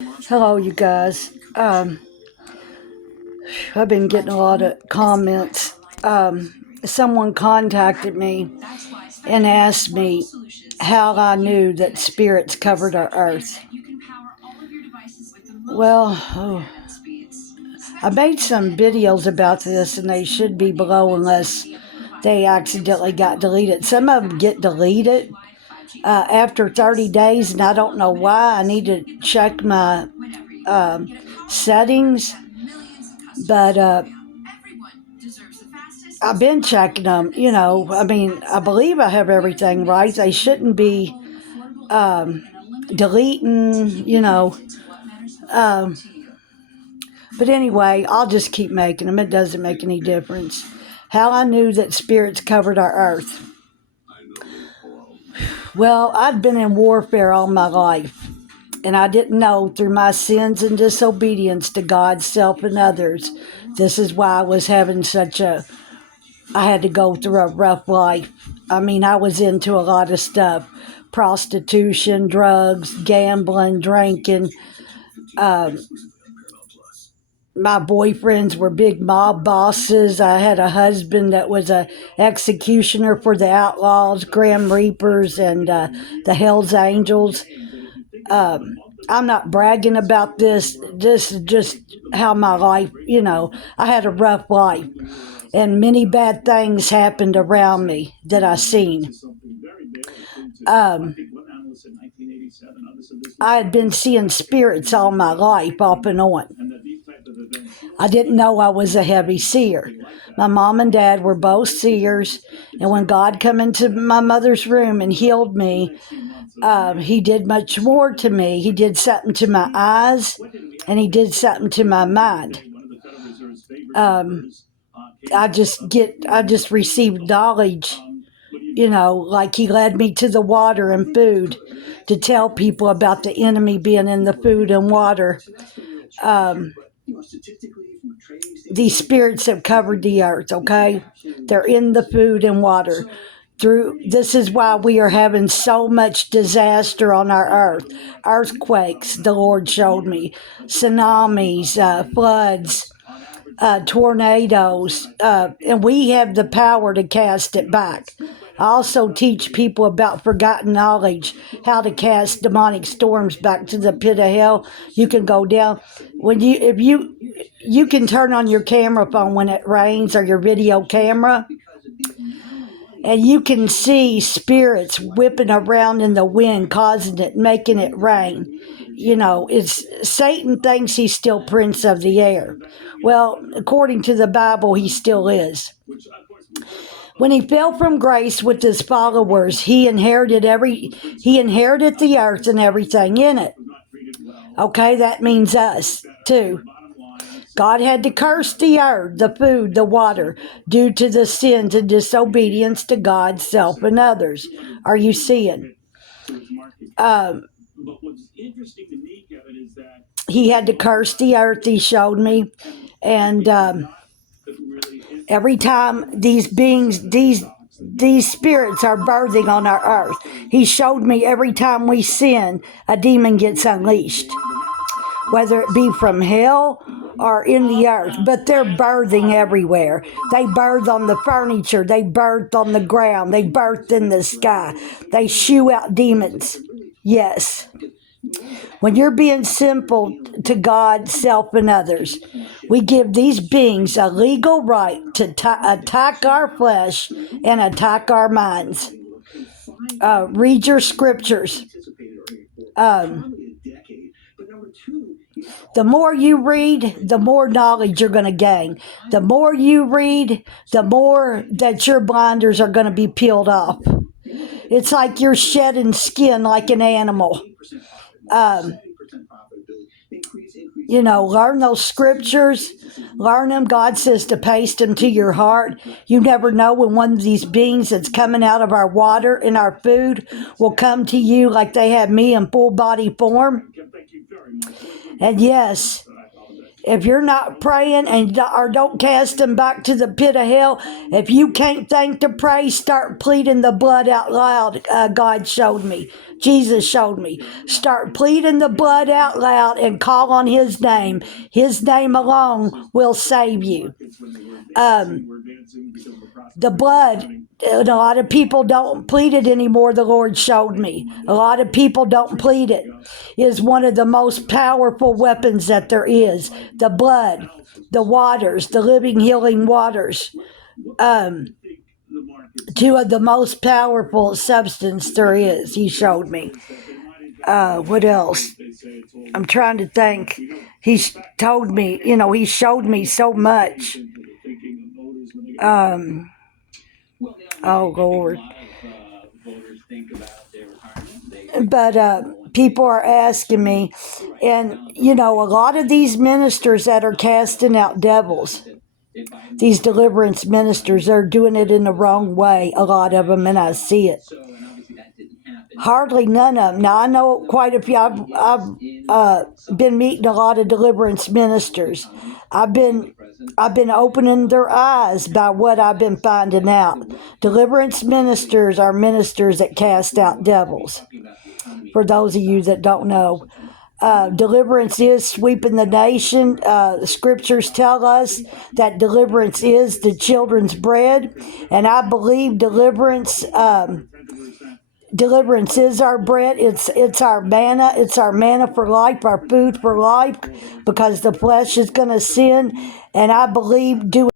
Hello, you guys. I've been getting a lot of comments. Someone contacted me and asked me how I knew that spirits covered our earth. Well, I made some videos about this, and they should be below unless they accidentally got deleted. Some of them get deleted after 30 days, and I don't know why. I need to check my settings, but I've been checking them. I believe I have everything right. They shouldn't be deleting, but anyway, I'll just keep making them. It doesn't make any difference. How I knew that spirits covered our earth. Well, I'd been in warfare all my life, and I didn't know through my sins and disobedience to God, self, and others. This is why I was having I had to go through a rough life. I mean, I was into a lot of stuff. Prostitution, drugs, gambling, drinking. My boyfriends were big mob bosses. I had a husband that was a executioner for the outlaws, Grim Reapers, and the Hells Angels. I'm not bragging about this. This is just how my life, I had a rough life. And many bad things happened around me that I seen. I had been seeing spirits all my life, off and on. I didn't know I was a heavy seer. My mom and dad were both seers, and when God come into my mother's room and healed me, he did much more to me. He did something to my eyes, and he did something to my mind. I just received knowledge, like he led me to the water and food to tell people about the enemy being in the food and water. These spirits have covered the earth, okay? They're in the food and water. This is why we are having so much disaster on our earth. Earthquakes, the Lord showed me. Tsunamis, floods, tornadoes, and we have the power to cast it back. I also teach people about forgotten knowledge, how to cast demonic storms back to the pit of hell. You can go down if you can turn on your camera phone when it rains, or your video camera, and you can see spirits whipping around in the wind, causing it, making it rain. It's Satan thinks he's still prince of the air. Well, according to the Bible, he still is. When he fell from grace with his followers, he inherited the earth and everything in it. Okay, that means us too. God had to curse the earth, the food, the water, due to the sins and disobedience to God, self, and others. Are you seeing? He had to curse the earth, he showed me. And every time these spirits are birthing on our earth, he showed me every time we sin, a demon gets unleashed. Whether it be from hell or in the earth, but they're birthing everywhere. They birth on the furniture, they birth on the ground, they birth in the sky. They shoo out demons. Yes. When you're being simple to God, self, and others, we give these beings a legal right to attack our flesh and attack our minds. Read your scriptures. The more you read, the more knowledge you're going to gain. The more you read, the more that your blinders are going to be peeled off. It's like you're shedding skin like an animal. Learn those scriptures. Learn them. God says to paste them to your heart. You never know when one of these beings that's coming out of our water and our food will come to you like they have me in full body form. And yes, if you're not praying or don't cast them back to the pit of hell, if you can't think to pray, start pleading the blood out loud. God showed me. Jesus showed me. Start pleading the blood out loud and call on his name. His name alone will save you. The blood, a lot of people don't plead it anymore, the Lord showed me. A lot of people don't plead it. It is one of the most powerful weapons that there is. The blood, the waters, the living, healing waters. Two of the most powerful substance there is, he showed me. What else? I'm trying to think. He told me, he showed me so much. Oh, Lord. But people are asking me, and, a lot of these ministers that are casting out devils, these deliverance ministers, they're doing it in the wrong way, a lot of them, and I see it. Hardly none of them. Now, I know quite a few. I've been meeting a lot of deliverance ministers. I've been opening their eyes by what I've been finding out. Deliverance ministers are ministers that cast out devils. For those of you that don't know, deliverance is sweeping the nation. The scriptures tell us that deliverance is the children's bread, and I believe deliverance is our bread. It's our manna. It's our manna for life, our food for life, because the flesh is going to sin, and I believe doing